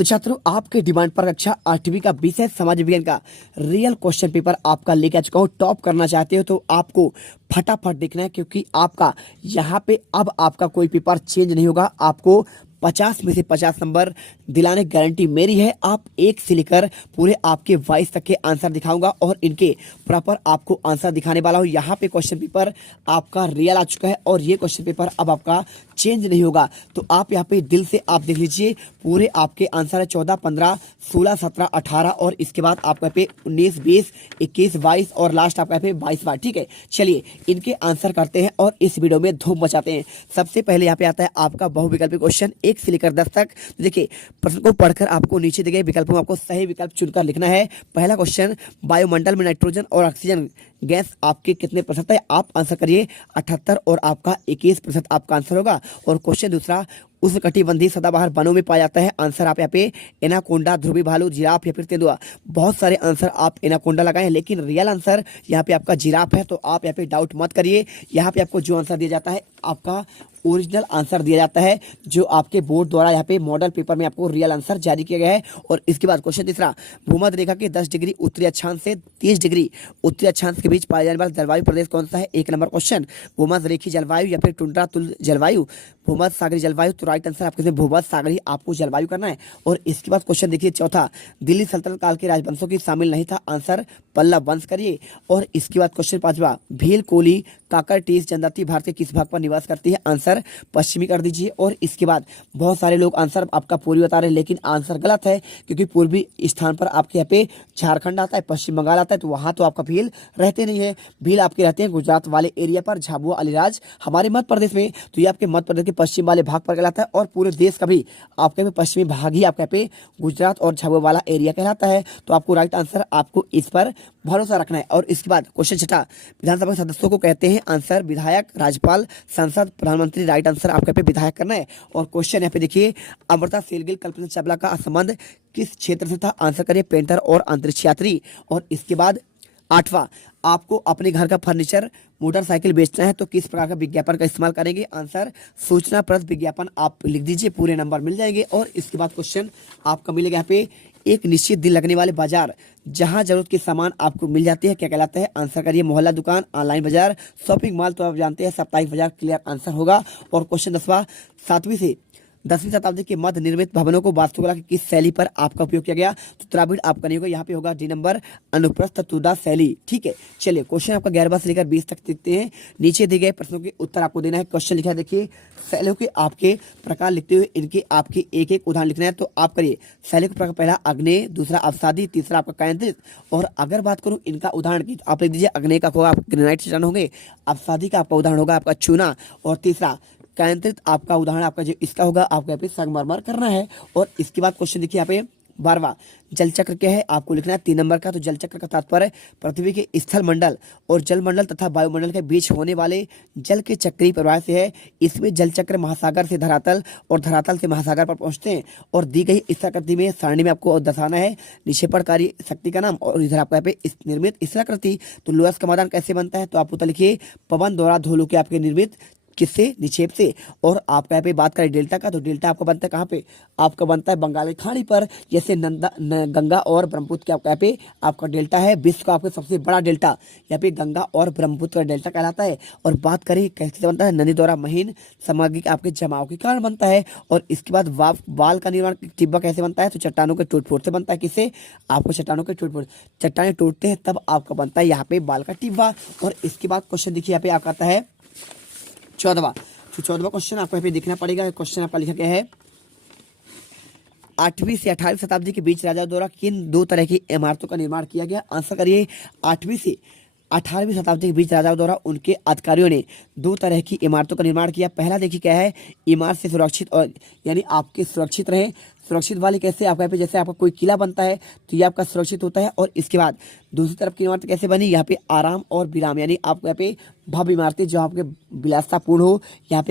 तो छात्रों, आपके डिमांड पर कक्षा 8वीं का विषय समाज विज्ञान का रियल क्वेश्चन पेपर आपका लेके आ चुका हूँ। टॉप करना चाहते हो तो आपको फटाफट देखना है, क्योंकि आपका यहाँ पे अब आपका कोई पेपर चेंज नहीं होगा। आपको 50 में से 50 नंबर दिलाने की गारंटी मेरी है। आप 1 से लेकर पूरे आपके 22 तक के आंसर दिखाऊंगा और इनके प्रॉपर आपको आंसर दिखाने वाला हूँ। यहाँ पे क्वेश्चन पेपर आपका रियल आ चुका है और ये क्वेश्चन पेपर अब आपका चेंज नहीं होगा। तो आप यहाँ पे दिल से आप देख लीजिए, पूरे आपके आंसर है 14, 15, 16, 17, 18 और इसके बाद आपका पे 19, 20, 21, 22 और लास्ट आपका पे 22 बार। ठीक है, चलिए इनके आंसर करते हैं और इस वीडियो में धूम मचाते हैं। सबसे पहले यहाँ पे आता है आपका बहुविकल्पी क्वेश्चन 1 से लेकर 10 तक। तो देखिए, प्रश्न को पढ़कर आपको नीचे दिए गए विकल्पों में आपको सही विकल्प चुनकर लिखना है। पहला क्वेश्चन, वायुमंडल में नाइट्रोजन और ऑक्सीजन गैस आपके कितने प्रतिशत है? आप आंसर करिए 78 और आपका 21% आपका आंसर होगा। और क्वेश्चन दूसरा, उष्णकटिबंधीय सदाबहार वनों में पाया जाता है। आंसर आप यहाँ पे एनाकोंडा, ध्रुवी भालू, जिराफ या फिर तेंदुआ। बहुत सारे आंसर आप एनाकोंडा लगाए हैं, लेकिन रियल आंसर यहाँ पे आपका जिराफ है। तो आप यहाँ पे डाउट मत करिए। यहाँ पे आपको जो आंसर दिया जाता है आपका ओरिजिनल आंसर दिया जाता है, जो आपके बोर्ड द्वारा यहाँ पे मॉडल पेपर में आपको रियल आंसर जारी किया गया है। और इसके बाद क्वेश्चन तीसरा, भूमध्य रेखा के 10 डिग्री उत्तरी अक्षांश से 30 डिग्री उत्तरी अक्षांश के बीच पाया जाने वाला जलवायु प्रदेश कौन सा है? 1 नंबर क्वेश्चन, भूमध्य रेखी जलवायु या फिर टुंड्रा तुल्य जलवायु, भूमध्य सागरी जलवायु। तो राइट आंसर आपके भूमध्य सागरी आपको जलवायु करना है। और इसके बाद क्वेश्चन देखिए चौथा, दिल्ली सल्तनत काल के राजवंशों की शामिल नहीं था। आंसर पल्लव वंश करिए। और इसके बाद क्वेश्चन पांचवा, भील, कोली, काकरटीस जनजाति भारत के किस भाग पर निवास करती है? आंसर पश्चिमी कर दीजिए। और इसके बाद बहुत सारे लोग आंसर आपका पूर्वी बता रहे हैं, लेकिन आंसर गलत है, क्योंकि पूर्वी स्थान पर आपके यहाँ पे झारखंड आता है, पश्चिम बंगाल आता है, तो वहां तो आपका भील रहते नहीं है। भील आपके रहते हैं गुजरात वाले एरिया पर, झाबुआ, अलीराज हमारे मध्य प्रदेश में। तो ये आपके मध्य प्रदेश के पश्चिम वाले भाग पर कहलाता है। और पूरे देश का भी आपके पे पश्चिमी भाग ही आपके पे गुजरात और झाबुआ वाला एरिया कहलाता है। तो आपको राइट आंसर आपको इस पर भरोसा रखना है। और इसके बाद क्वेश्चन छठा, विधानसभा के सदस्यों को कहते हैं? आंसर विधायक, राज्यपाल, सांसद, प्रधानमंत्री। राइट आंसर आपके पे विधायक करना है। और क्वेश्चन यहाँ पे देखिए, अमृता शेरगिल, कल्पना चावला का संबंध किस क्षेत्र से था? आंसर करिए पेंटर और अंतरिक्ष यात्री। और इसके बाद आठवां, आपको अपने घर का फर्नीचर, मोटरसाइकिल बेचना है तो किस प्रकार का विज्ञापन का इस्तेमाल करेंगे? आंसर सूचनाप्रद विज्ञापन आप लिख दीजिए, पूरे नंबर मिल जाएंगे। और इसके बाद क्वेश्चन आपका मिलेगा यहाँ पे, एक निश्चित दिन लगने वाले बाजार जहां जरूरत के सामान आपको मिल जाती है क्या कहलाता है? आंसर करिए मोहल्ला दुकान, ऑनलाइन बाजार, शॉपिंग मॉल। तो आप जानते हैं साप्ताहिक बाजार क्लियर आंसर होगा। और क्वेश्चन 10वां, 7वीं से 10वीं शताब्दी के मध्य निर्मित भवनों को वास्तुकला की किस शैली पर आपका उपयोग किया गया? तो द्राविड़ आपका नहीं होगा, यहाँ पे होगा डी नंबर, अनुप्रस्थ तुदा शैली। ठीक है, चलिए क्वेश्चन आपका 11वां से लेकर 20 तक देखते हैं। नीचे दिए गए प्रश्नों के उत्तर आपको देना है। क्वेश्चन लिखा है देखिए, शैलियों के आपके प्रकार लिखते हुए इनके आपके एक एक उदाहरण लिखना है। तो आप करिए शैली का प्रकार, पहला अग्नेय, दूसरा अवसादी, तीसरा आपका केंद्रित। और अगर बात करूं इनका उदाहरण की, तो आप लिख दीजिए अग्नेय का होगा आप ग्रेनाइट चट्टान होंगे, अवसादी का आपका उदाहरण होगा आपका चूना, और तीसरा केंद्रित आपका उदाहरण आपका जो इसका होगा आपको यहाँ पे संगमरमर करना है। और इसके बाद क्वेश्चन देखिए यहाँ पे 12वां, जल चक्र क्या है? आपको लिखना है 3 नंबर का। तो जल चक्र का तात्पर्य पृथ्वी के स्थल मंडल और जल मंडल तथा वायुमंडल के बीच होने वाले जल के चक्रीय प्रवाह से है। इसमें जल चक्र महासागर से धरातल और धरातल से महासागर पर पहुंचते हैं। और दी गई स्थलाकृति में सारणी में आपको दर्शाना है निक्षेपणकारी शक्ति का नाम। और इधर आपको यहाँ पे निर्मित स्थलाकृति, तो लोयस का मैदान कैसे बनता है? तो आप उत्तर लिखिए पवन द्वारा धोलू के आपके निर्मित, किससे? निक्षेप से। और आपका यहाँ पे बात करें डेल्टा का, तो डेल्टा आपका बनता है कहाँ पे? आपका बनता है बंगाल की खाड़ी पर, जैसे गंगा और ब्रह्मपुत्र के आपका यहाँ पे आपका डेल्टा है। विश्व का आपका सबसे बड़ा डेल्टा यहाँ पे गंगा और ब्रह्मपुत्र का डेल्टा कहलाता है। और बात करें कैसे बनता है? नदी द्वारा महीन सामग्री के आपके जमाव के कारण बनता है। और इसके बाद वाल का निर्माण टिब्बा कैसे बनता है? तो चट्टानों के टूट फूट से बनता है। किससे? आपको चट्टानों के टूट फूट, चट्टानें टूटते हैं तब आपका बनता है यहाँ पे बाल का टिब्बा। और इसके बाद क्वेश्चन देखिए यहाँ पे आपका आता है 14वां। तो 14वां क्वेश्चन आपको यहाँ पे देखना पड़ेगा। क्वेश्चन आपका लिखा गया है, 8वीं से 18वीं शताब्दी के बीच राजाओं द्वारा किन 2 तरह की इमारतों का निर्माण किया गया? आंसर करिए 8वीं से 18वीं शताब्दी के बीच राजाओं द्वारा उनके अधिकारियों ने 2 तरह की इमारतों का निर्माण किया। पहला देखिए क्या है, इमारत से सुरक्षित, और यानी आपके सुरक्षित रहे। सुरक्षित वाले कैसे? आपका यहाँ पे जैसे आपका कोई किला बनता है तो ये आपका सुरक्षित होता है। और इसके बाद दूसरी तरफ की इमारत कैसे बनी? यहाँ पे आराम और विराम, यानी आपको यहाँ पे भव्य इमारतें जो आपके विलासतापूर्ण हो, यहाँ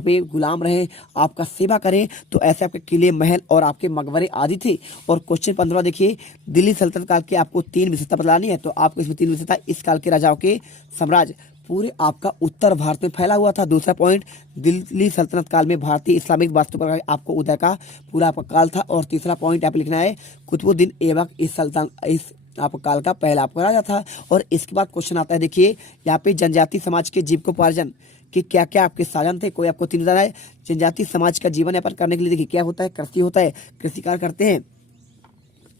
पे गुलाम रहे, आपका सेवा करें। तो ऐसे आपके किले, महल और आपके मकबरे आदि थे। और क्वेश्चन 15 देखिए, दिल्ली सल्तनत काल के आपको 3 विशेषता बतलानी है। तो आपको इसमें 3 विशेषता, इस काल के राजाओं के साम्राज्य पूरे आपका उत्तर भारत में फैला हुआ था। दूसरा पॉइंट, दिल्ली सल्तनत काल में भारतीय इस्लामिक वास्तुकला आपको उदय का पूरा आपका काल था। और तीसरा पॉइंट आप लिखना है, कुतुबुद्दीन ऐबक इस आपका काल का पहला आपका राजा था। और इसके बाद क्वेश्चन आता है, देखिए यहाँ पे जनजाति समाज के जीविकोपार्जन कि क्या क्या आपके साधन थे। कोई आपको 3 बताना है। जनजाति समाज का जीवन यापन करने के लिए देखिए क्या होता है, कृषि होता है, कृषि कार्य करते हैं,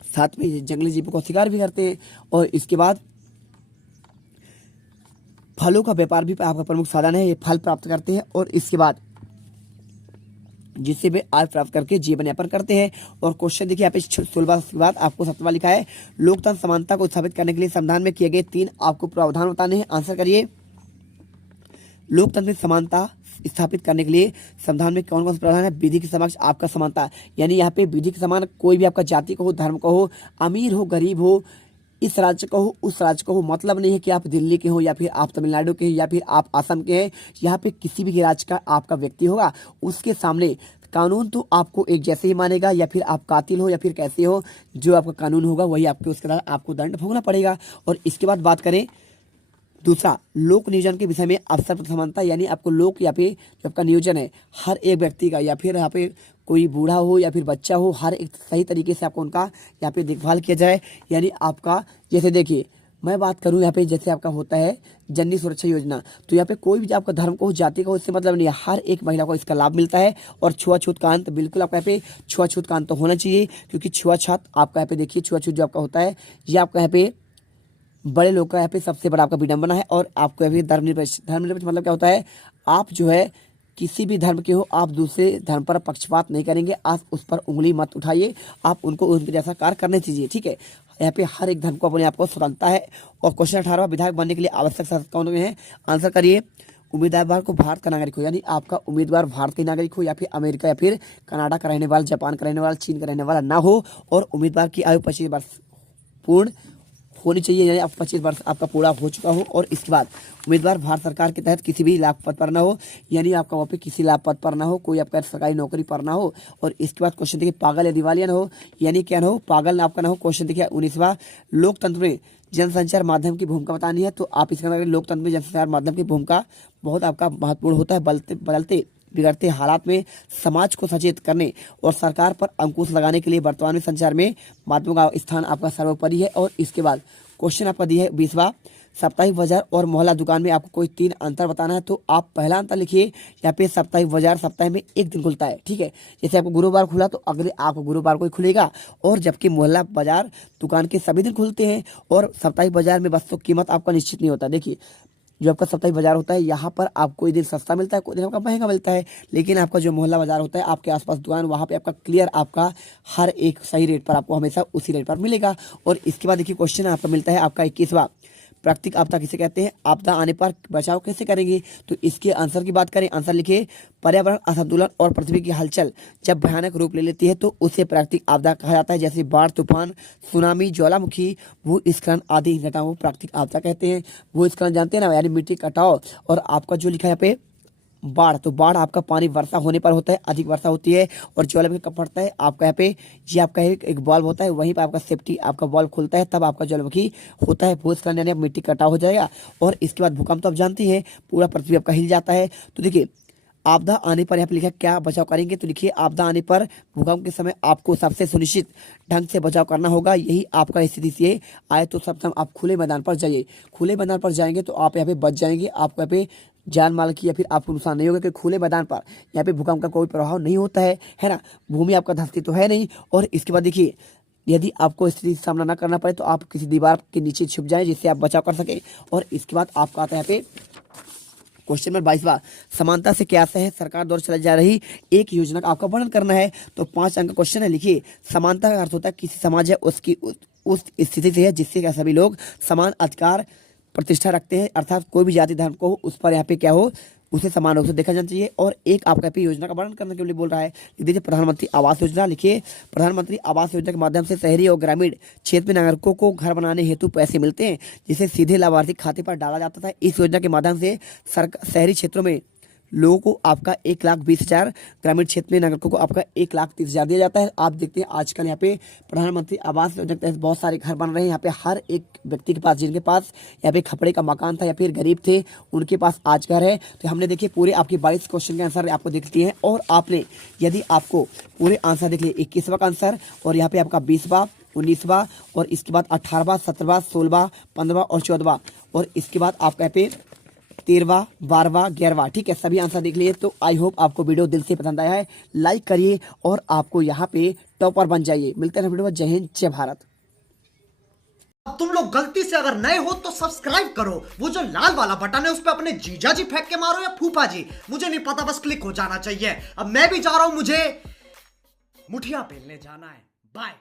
साथ में जंगली जीवों का शिकार भी करते हैं। और इसके बाद फलों का व्यापार भी आपका प्रमुख साधन है, ये फल प्राप्त करते हैं। और इसके बाद जिससे वे आय प्राप्त करके जीवन यापन करते हैं। और क्वेश्चन देखिए यहाँ पे 16 के बाद आपको 7वां लिखा है, लोकतंत्र समानता को स्थापित करने के लिए संविधान में किए गए 3 आपको प्रावधान बताने हैं। आंसर करिए। लोकतंत्र में समानता स्थापित करने के लिए संविधान में कौन कौन से प्रावधान है। विधि के समक्ष आपका समानता, यानी यहाँ पे विधि के समान कोई भी आपका जाति को हो, धर्म को हो, अमीर हो, गरीब हो, इस राज्य का हो, उस राज्य का हो, मतलब नहीं है कि आप दिल्ली के हो या फिर आप तमिलनाडु के या फिर आप असम के हैं। यहाँ पे किसी भी राज्य का आपका व्यक्ति होगा, उसके सामने कानून तो आपको एक जैसे ही मानेगा, या फिर आप कातिल हो या फिर कैसे हो, जो आपका कानून होगा वही आपके उसके बाद आपको दंड भोगना पड़ेगा। और इसके बाद बात करें दूसरा, लोक नियोजन के विषय में अवसर पर समानता, यानी आपको लोक या फिर जो आपका नियोजन है हर एक व्यक्ति का, या फिर यहाँ पे कोई बूढ़ा हो या फिर बच्चा हो, हर एक सही तरीके से आपको उनका यहाँ पे देखभाल किया जाए। यानी आपका जैसे देखिए मैं बात करूँ यहाँ पे जैसे आपका होता है जननी सुरक्षा योजना, तो यहाँ पे कोई भी आपका धर्म को हो, जाति का हो, इससे मतलब नहीं है, हर एक महिला को इसका लाभ मिलता है। और छुआछूत का अंत, बिल्कुल आपका यहाँ पे छुआछूत का अंत तो होना चाहिए, क्योंकि छुआछूत आपका यहाँ पे देखिए छुआछूत जो आपका होता है ये आपका यहाँ पे बड़े लोग का यहाँ पे सबसे बड़ा आपका विडंबना है। और आपको अभी धर्मनिरपेक्ष मतलब क्या होता है, आप जो है किसी भी धर्म के हो, आप दूसरे धर्म पर पक्षपात नहीं करेंगे, आप उस पर उंगली मत उठाइए, आप उनको उनके जैसा कार्य करने दीजिए, ठीक है। यहाँ पे हर एक धर्म को अपने आप को स्वतंत्रता है। और क्वेश्चन 18, विधायक बनने के लिए आवश्यक शर्त कौन है। आंसर करिए। उम्मीदवार को भारत का नागरिक हो, यानी आपका उम्मीदवार भारत के नागरिक हो, या फिर अमेरिका या फिर कनाडा का रहने वाला, जापान का रहने वाला, चीन का रहने वाला ना हो। और उम्मीदवार की आयु 25 वर्ष पूर्ण होनी चाहिए, यानी आप 25 वर्ष आपका पूरा हो चुका हो। और इसके बाद उम्मीदवार भारत सरकार के तहत किसी भी लाभ पद पर ना हो, यानी आपका वहाँ पे किसी लाभ पद पर ना हो, कोई आपका सरकारी नौकरी पर ना हो। और इसके बाद क्वेश्चन देखिए, पागल या दिवालिया ना हो, यानी क्या ना हो, पागल आपका ना हो। क्वेश्चन देखिए 19वां, लोकतंत्र में जनसंचार माध्यम की भूमिका बतानी है। तो आप इसका लोकतंत्र में जनसंचार माध्यम की भूमिका बहुत आपका महत्वपूर्ण होता है। बदलते बिगड़ते हालात में समाज को सचेत करने और सरकार पर अंकुश लगाने के लिए वर्तमान में संचार में माध्यमों का स्थान आपका सर्वोपरि है। और इसके बाद क्वेश्चन आपका दिया है 20वां, साप्ताहिक बाजार और मोहल्ला दुकान में आपको कोई 3 अंतर बताना है। तो आप पहला अंतर लिखिए, यहाँ पे साप्ताहिक बाजार सप्ताह में एक दिन खुलता है, ठीक है। जैसे आपको गुरुवार खुला तो अगले आपको गुरुवार को ही खुलेगा, और जबकि मोहल्ला बाजार दुकान के सभी दिन खुलते हैं। और साप्ताहिक बाजार में वस्तु कीमत आपका निश्चित नहीं होता। देखिए जो आपका साप्ताहिक बाजार होता है, यहाँ पर आपको कोई दिन सस्ता मिलता है, कोई दिन आपका महंगा मिलता है। लेकिन आपका जो मोहल्ला बाजार होता है, आपके आसपास दुकान, वहाँ पे आपका क्लियर आपका हर एक सही रेट पर आपको हमेशा उसी रेट पर मिलेगा। और इसके बाद देखिए क्वेश्चन आपका मिलता है आपका 21वां, प्राकृतिक आपदा किसे कहते हैं, आपदा आने पर बचाव कैसे करेंगे। तो इसके आंसर की बात करें, आंसर लिखिए, पर्यावरण असंतुलन और पृथ्वी की हलचल जब भयानक रूप ले लेती है तो उसे प्राकृतिक आपदा कहा जाता है। जैसे बाढ़, तूफान, सुनामी, ज्वालामुखी, भूस्खलन आदि घटनाओं को प्राकृतिक आपदा कहते हैं। भूस्खलन जानते हैं ना, यानी मिट्टी कटाव। और आपका जो लिखा है यहाँ पे बाढ़, तो बाढ़ आपका पानी वर्षा होने पर होता है, अधिक वर्षा होती है। और ज्वालामुखी कब फटता है, आपका यहाँ पे ये आपका एक बॉल्ब होता है, वहीं पर आपका सेफ्टी आपका बॉल्ब खुलता है, तब आपका ज्वालामुखी होता है। भूस्खलन यानी मिट्टी कटाव हो जाएगा। और इसके बाद भूकंप तो आप जानते हैं, पूरा पृथ्वी आपका हिल जाता है। तो देखिए आपदा आने पर यहाँ पे लिखा क्या बचाव करेंगे। तो लिखिए आपदा आने पर भूकंप के समय आपको सबसे सुनिश्चित ढंग से बचाव करना होगा। यही आपका स्थिति से आए तो सब आप खुले मैदान पर जाइए। खुले मैदान पर जाएंगे तो आप यहाँ पे बच जाएंगे, आपको यहाँ पे जान माल की या फिर आपको नुकसान नहीं होगा, क्योंकि खुले मैदान पर यहाँ पे भूकंप का कोई प्रभाव नहीं होता है ना। भूमि आपका धंसती तो है नहीं। और इसके बाद देखिए यदि आपको स्थिति का सामना ना करना पड़े तो आप किसी दीवार के नीचे छुप जाएं, जिससे आप बचाव कर सकें। और इसके बाद आपका आता है यहाँ पे क्वेश्चन नंबर 22वां, समानता से क्या अर्थ है, सरकार द्वारा चलाई जा रही एक योजना का आपका वर्णन करना है। तो 5 अंक का क्वेश्चन है, लिखिए समानता का अर्थ होता है किसी समाज है उसकी उस स्थिति से है जिससे क्या सभी लोग समान अधिकार प्रतिष्ठा रखते हैं, अर्थात कोई भी जाति धर्म को हो उस पर यहाँ पे क्या हो, उसे समान रूप से देखा जाना चाहिए। और एक आपका पे योजना का वर्णन करने के लिए बोल रहा है, लिख दीजिए प्रधानमंत्री आवास योजना। लिखिए प्रधानमंत्री आवास योजना के माध्यम से शहरी और ग्रामीण क्षेत्र में नागरिकों को घर बनाने हेतु पैसे मिलते हैं, जिसे सीधे लाभार्थी खाते पर डाला जाता था। इस योजना के माध्यम से शहरी क्षेत्रों में लोगों को आपका 1,20,000, ग्रामीण क्षेत्र में नागरिकों को आपका 1,30,000 दिया जाता है। आप देखते हैं आजकल यहाँ पे प्रधानमंत्री आवास योजना के तहत बहुत सारे घर बन रहे हैं। यहाँ पे हर एक व्यक्ति के पास, जिनके पास यहाँ पे खपड़े का मकान था या फिर गरीब थे, उनके पास आज घर है। तो हमने देखिए पूरे आपके 22 क्वेश्चन के आंसर आपको देख लिए हैं, और आपने यदि आपको पूरे आंसर देख लिए 21वां का आंसर, और यहाँ पे आपका 20वां, 19वां, और इसके बाद 18वां, 17वां, 16वां, 15वां और 14वां, और इसके बाद आपका यहाँ पे 13वां, 12वां, 11वां, ठीक है, सभी आंसर देख लिए। तो आई होप आपको वीडियो दिल से पसंद आया है। लाइक करिए और आपको यहाँ पे टॉपर बन जाइए। मिलते हैं वीडियो में। जय हिंद, जय भारत। तुम लोग गलती से अगर नए हो तो सब्सक्राइब करो, वो जो लाल वाला बटन है उस पर अपने जीजा जी फेंक के मारो या फूफा जी, मुझे नहीं पता, बस क्लिक हो जाना चाहिए। अब मैं भी जा रहा हूं, मुझे मुठिया पेलने जाना है। बाय।